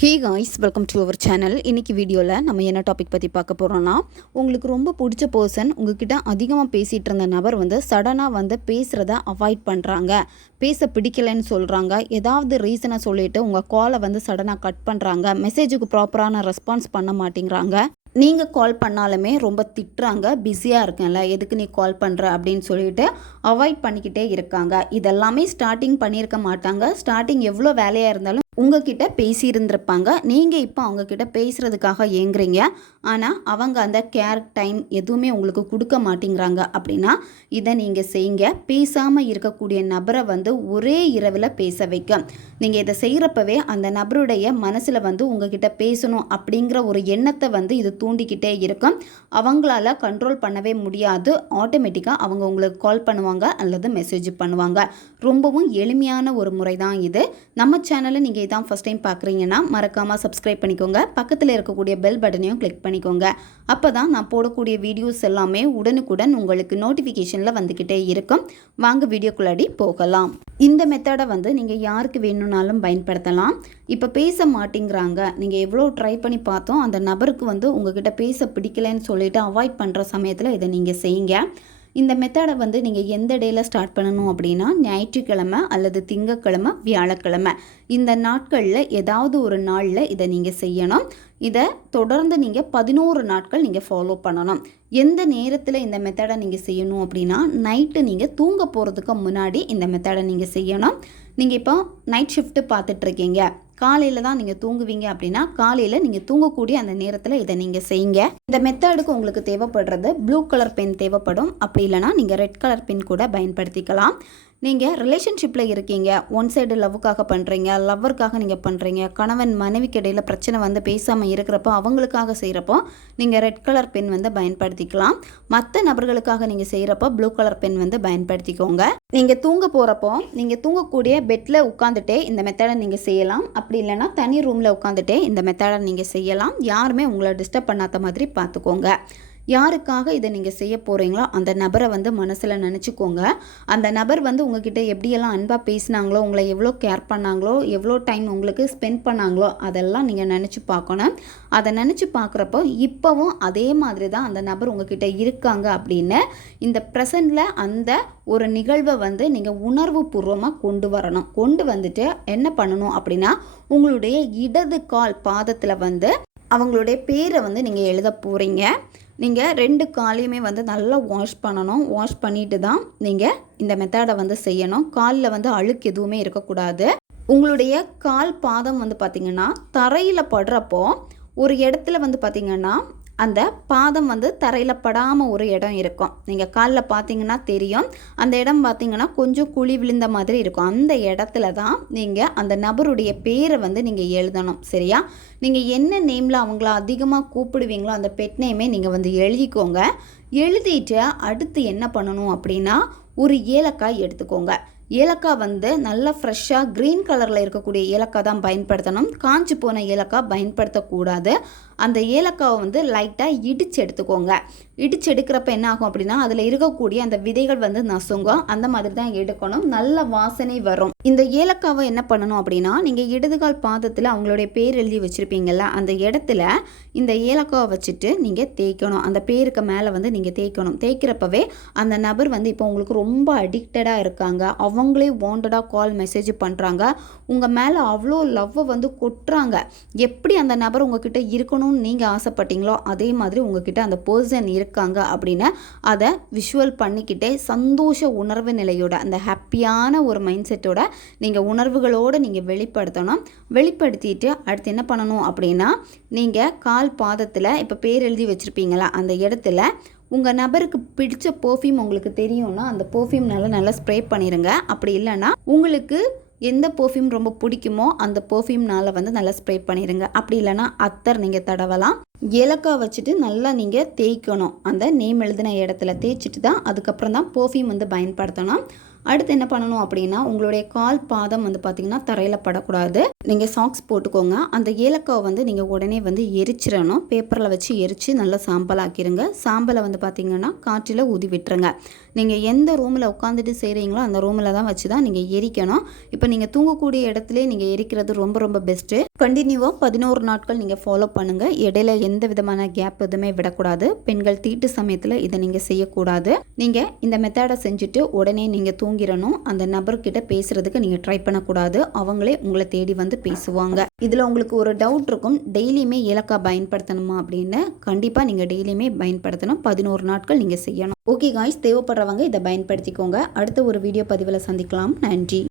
Hey guys, welcome to our channel. இன்றைக்கி வீடியோவில் நம்ம என்ன டாபிக் பற்றி பார்க்க போகிறோன்னா, உங்களுக்கு ரொம்ப பிடிச்ச பர்சன் உங்ககிட்ட அதிகமாக பேசிகிட்டு இருந்த நபர் சடனாக பேசுகிறத அவாய்ட் பண்ணுறாங்க, பேச பிடிக்கலைன்னு சொல்கிறாங்க, ஏதாவது ரீசனை சொல்லிவிட்டு உங்கள் காலை சடனாக கட் பண்ணுறாங்க, மெசேஜுக்கு ப்ராப்பரான ரெஸ்பான்ஸ் பண்ண மாட்டேங்கிறாங்க, நீங்கள் கால் பண்ணாலுமே ரொம்ப திட்டுறாங்க, பிஸியாக இருக்கேன்ல எதுக்கு நீ கால் பண்ணுற அப்படின்னு சொல்லிட்டு அவாய்ட் பண்ணிக்கிட்டே இருக்காங்க. இதெல்லாமே ஸ்டார்டிங் பண்ணியிருக்க மாட்டாங்க. ஸ்டார்டிங் எவ்வளோ வேலையாக இருந்தாலும் உங்ககிட்ட பேசியிருந்திருப்பாங்க. நீங்கள் இப்போ அவங்கக்கிட்ட பேசுகிறதுக்காக ஏங்குறீங்க. ஆனால் அவங்க அந்த கேர் டைம் எதுவுமே உங்களுக்கு கொடுக்க மாட்டேங்கிறாங்க. அப்படின்னா இதை நீங்கள் செய்யுங்க. பேசாமல் இருக்கக்கூடிய நபரை ஒரே இரவில் பேச வைக்க நீங்கள் இதை செய்கிறப்பவே அந்த நபருடைய மனசில் உங்ககிட்ட பேசணும் அப்படிங்கிற ஒரு எண்ணத்தை இது தூண்டிக்கிட்டே இருக்கும். அவங்களால கண்ட்ரோல் பண்ணவே முடியாது. ஆட்டோமேட்டிக்காக அவங்க உங்களுக்கு கால் பண்ணுவாங்க அல்லது மெசேஜ் பண்ணுவாங்க. ரொம்பவும் எளிமையான ஒரு முறை தான் இது. நம்ம சேனலை நீங்கள் இதான் ஃபஸ்ட் டைம் பார்க்குறீங்கன்னா மறக்காமல் சப்ஸ்கிரைப் பண்ணிக்கோங்க. பக்கத்தில் இருக்கக்கூடிய பெல் பட்டனையும் கிளிக் பண்ணிக்கோங்க. அப்போ தான் நான் போடக்கூடிய வீடியோஸ் எல்லாமே உடனுக்குடன் உங்களுக்கு நோட்டிஃபிகேஷனில் வந்துக்கிட்டே இருக்கும். வாங்க வீடியோக்குள்ளாடி போகலாம். இந்த மெத்தடை நீங்கள் யாருக்கு வேணும்னாலும் பயன்படுத்தலாம். இப்போ பேச மாட்டேங்கிறாங்க, நீங்கள் எவ்வளோ ட்ரை பண்ணி பார்த்தோம், அந்த நபருக்கு உங்ககிட்ட பேச பிடிக்கலைன்னு சொல்லிட்டு அவாய்ட் பண்ணுற சமயத்தில் இதை நீங்கள் செய்யுங்க. இந்த மெத்தடை நீங்கள் எந்த டேயில் ஸ்டார்ட் பண்ணணும் அப்படின்னா, ஞாயிற்றுக்கிழமை அல்லது திங்கக்கிழமை, வியாழக்கிழமை இந்த நாட்களில் ஏதாவது ஒரு நாளில் இதை நீங்கள் செய்யணும். இதை தொடர்ந்து நீங்கள் 11 நாட்கள் நீங்கள் ஃபாலோ பண்ணணும். எந்த நேரத்தில் இந்த மெத்தடை நீங்கள் செய்யணும் அப்படின்னா, நைட்டு நீங்கள் தூங்க போகிறதுக்கு முன்னாடி இந்த மெத்தடை நீங்கள் செய்யணும். நீங்கள் இப்போ நைட் ஷிஃப்ட்டு பார்த்துட்ருக்கீங்க, காலையில் தான் நீங்கள் தூங்குவீங்க அப்படின்னா காலையில் நீங்கள் தூங்கக்கூடிய அந்த நேரத்தில் இதை நீங்கள் செய்யுங்க. இந்த மெத்தடுக்கு உங்களுக்கு தேவைப்படுறது ப்ளூ கலர் பென் தேவைப்படும். அப்படி இல்லைனா நீங்கள் ரெட் கலர் பென் கூட பயன்படுத்திக்கலாம். நீங்கள் ரிலேஷன்ஷிப்பில் இருக்கீங்க, ஒன் சைடு லவ்வுக்காக பண்ணுறீங்க, லவ்வருக்காக நீங்கள் பண்ணுறீங்க, கணவன் மனைவிக்கு இடையில் பிரச்சனை பேசாமல் இருக்கிறப்போ அவங்களுக்காக செய்கிறப்போ நீங்கள் ரெட் கலர் பென் பயன்படுத்திக்கலாம். மற்ற நபர்களுக்காக நீங்கள் செய்கிறப்போ ப்ளூ கலர் பென் பயன்படுத்திக்கோங்க. நீங்கள் தூங்க போகிறப்போ நீங்கள் தூங்கக்கூடிய பெட்டில் உட்காந்துட்டே இந்த மெத்தடை நீங்கள் செய்யலாம். அப்படி இல்லைனா தனி ரூமில் உட்காந்துட்டே இந்த மெத்தடை நீங்கள் செய்யலாம். யாருமே உங்களை டிஸ்டர்ப் பண்ணாத மாதிரி பார்த்துக்கோங்க. யாருக்காக இதை நீங்கள் செய்ய போகிறீங்களோ அந்த நபரை மனசில் நினச்சிக்கோங்க. அந்த நபர் உங்ககிட்ட எப்படியெல்லாம் அன்பாக பேசினாங்களோ, உங்களை எவ்வளோ கேர் பண்ணாங்களோ, எவ்வளோ டைம் உங்களுக்கு ஸ்பெண்ட் பண்ணாங்களோ அதெல்லாம் நீங்கள் நினச்சி பார்க்கணும். அதை நினச்சி பார்க்குறப்போ இப்போவும் அதே மாதிரி தான் அந்த நபர் உங்ககிட்ட இருக்காங்க அப்படின்னு இந்த ப்ரெசண்டில் அந்த ஒரு நிகழ்வை நீங்கள் உணர்வு பூர்வமாக கொண்டு வரணும். கொண்டு வந்துட்டு என்ன பண்ணணும் அப்படின்னா, உங்களுடைய இடது கால் பாதத்தில் அவங்களுடைய பேரை நீங்கள் எழுத போகிறீங்க. நீங்கள் 2 காலையுமே நல்லா வாஷ் பண்ணணும். வாஷ் பண்ணிட்டு தான் நீங்கள் இந்த மெத்தடை செய்யணும். காலில் அழுக்கு எதுவுமே இருக்கக்கூடாது. உங்களுடைய கால் பாதம் பார்த்திங்கன்னா தரையில் படுறப்போ ஒரு இடத்துல பார்த்திங்கன்னா அந்த பாதம் தரையில் படாமல் ஒரு இடம் இருக்கும். நீங்கள் காலில் பார்த்தீங்கன்னா தெரியும். அந்த இடம் பார்த்தீங்கன்னா கொஞ்சம் குழி விழுந்த மாதிரி இருக்கும். அந்த இடத்துல தான் நீங்கள் அந்த நபருடைய பேரை நீங்கள் எழுதணும். சரியா? நீங்கள் என்ன நேமில் அவங்கள அதிகமாக கூப்பிடுவீங்களோ அந்த பெட் நேமே நீங்கள் எழுதிக்கோங்க. எழுதிட்டு அடுத்து என்ன பண்ணணும் அப்படின்னா, ஒரு ஏலக்காய் எடுத்துக்கோங்க. ஏலக்காய் நல்லா ஃப்ரெஷ்ஷாக க்ரீன் கலரில் இருக்கக்கூடிய ஏலக்காய் தான் பயன்படுத்தணும். காஞ்சி போன ஏலக்காய் பயன்படுத்தக்கூடாது. அந்த ஏலக்காவை லைட்டாக இடித்து எடுத்துக்கோங்க. இடித்து எடுக்கிறப்ப என்ன ஆகும் அப்படின்னா, அதில் இருக்கக்கூடிய அந்த விதைகள் நசுங்கும். அந்த மாதிரி தான் எடுக்கணும். நல்ல வாசனை வரும். இந்த ஏலக்காவை என்ன பண்ணணும் அப்படின்னா, நீங்கள் இடதுகால் பாதத்தில் அவங்களுடைய பேர் எழுதி வச்சுருப்பீங்கள்ல அந்த இடத்துல இந்த ஏலக்காவை வச்சுட்டு நீங்கள் தேய்க்கணும். அந்த பேருக்கு மேலே நீங்கள் தேய்க்கணும். தேய்க்கிறப்பவே அந்த நபர் இப்போ உங்களுக்கு ரொம்ப அடிக்டடாக இருக்காங்க, அவங்களே வாண்டடாக கால் மெசேஜ் பண்ணுறாங்க, உங்கள் மேலே அவ்வளோ லவ்வை கொட்டுறாங்க. எப்படி அந்த நபர் உங்ககிட்ட இருக்கணும்னு நீங்கள் ஆசைப்பட்டீங்களோ அதே மாதிரி உங்ககிட்ட அந்த பர்சன் இருக்காங்க அப்படின்னு அதை விஷுவல் பண்ணிக்கிட்டே சந்தோஷ உணர்வு நிலையோட, அந்த ஹாப்பியான ஒரு மைண்ட் செட்டோட நீங்கள் உணர்வுகளோடு நீங்கள் வெளிப்படுத்தணும். வெளிப்படுத்திட்டு அடுத்து என்ன பண்ணணும் அப்படின்னா, நீங்கள் கால் பாதத்தில் இப்போ பேர் எழுதி வச்சுருப்பீங்களா அந்த இடத்துல உங்கள் நபருக்கு பிடிச்ச பர்ஃப்யூம் உங்களுக்கு தெரியும்னா அந்த பர்ஃப்யூம்னால நல்லா ஸ்ப்ரே பண்ணிடுங்க. அப்படி இல்லைன்னா உங்களுக்கு எந்த பர்ஃப்யூம் ரொம்ப பிடிக்குமோ அந்த பர்ஃப்யூம்னால் நல்லா ஸ்ப்ரே பண்ணிடுங்க. அப்படி இல்லைனா அத்தர் நீங்கள் தடவலாம். ஏலக்காய் வச்சுட்டு நல்லா நீங்கள் தேய்க்கணும். அந்த நேம் எழுதின இடத்துல தேய்ச்சிட்டு தான் அதுக்கப்புறம் தான் பர்ஃப்யூம் பயன்படுத்தணும். அடுத்து என்ன பண்ணணும் அப்படின்னா, உங்களுடைய கால் பாதம் பார்த்திங்கன்னா தரையில் படக்கூடாது. நீங்கள் சாக்ஸ் போட்டுக்கோங்க. அந்த ஏலக்காவை நீங்கள் உடனே எரிச்சிடணும். பேப்பரில் வச்சு எரித்து நல்லா சாம்பல் ஆக்கிடுங்க. சாம்பலை பார்த்திங்கன்னா காற்றில் ஊதி விட்டுருங்க. நீங்கள் எந்த ரூமில் உட்காந்துட்டு செய்கிறீங்களோ அந்த ரூமில் தான் வச்சு தான் நீங்கள் எரிக்கணும். இப்போ நீங்கள் தூங்கக்கூடிய இடத்துல நீங்கள் எரிக்கிறது ரொம்ப ரொம்ப பெஸ்ட்டு. கண்டினியூவாக 11 நாட்கள் நீங்கள் ஃபாலோ பண்ணுங்கள். இடையில எந்த விதமான கேப் எதுவுமே விடக்கூடாது. பெண்கள் தீட்டு சமயத்தில் இதை நீங்கள் செய்யக்கூடாது. நீங்கள் இந்த மெத்தடை செஞ்சுட்டு உடனே நீங்கள் தூங்கிடணும். அந்த நபர்கிட்ட பேசுகிறதுக்கு நீங்கள் ட்ரை பண்ணக்கூடாது. அவங்களே உங்களை தேடி வந்து பேசுவாங்க. இதில் உங்களுக்கு ஒரு டவுட் இருக்கும், டெய்லியுமே ஏலக்காய் பயன்படுத்தணுமா அப்படின்னு. கண்டிப்பாக நீங்கள் டெய்லியுமே பயன்படுத்தணும். 11 நாட்கள் நீங்கள் செய்யணும். ஓகே காய்ஸ், தேவைப்படுறவங்க இதை பயன்படுத்திக்கோங்க. அடுத்த ஒரு வீடியோ பதிவில் சந்திக்கலாம். நன்றி.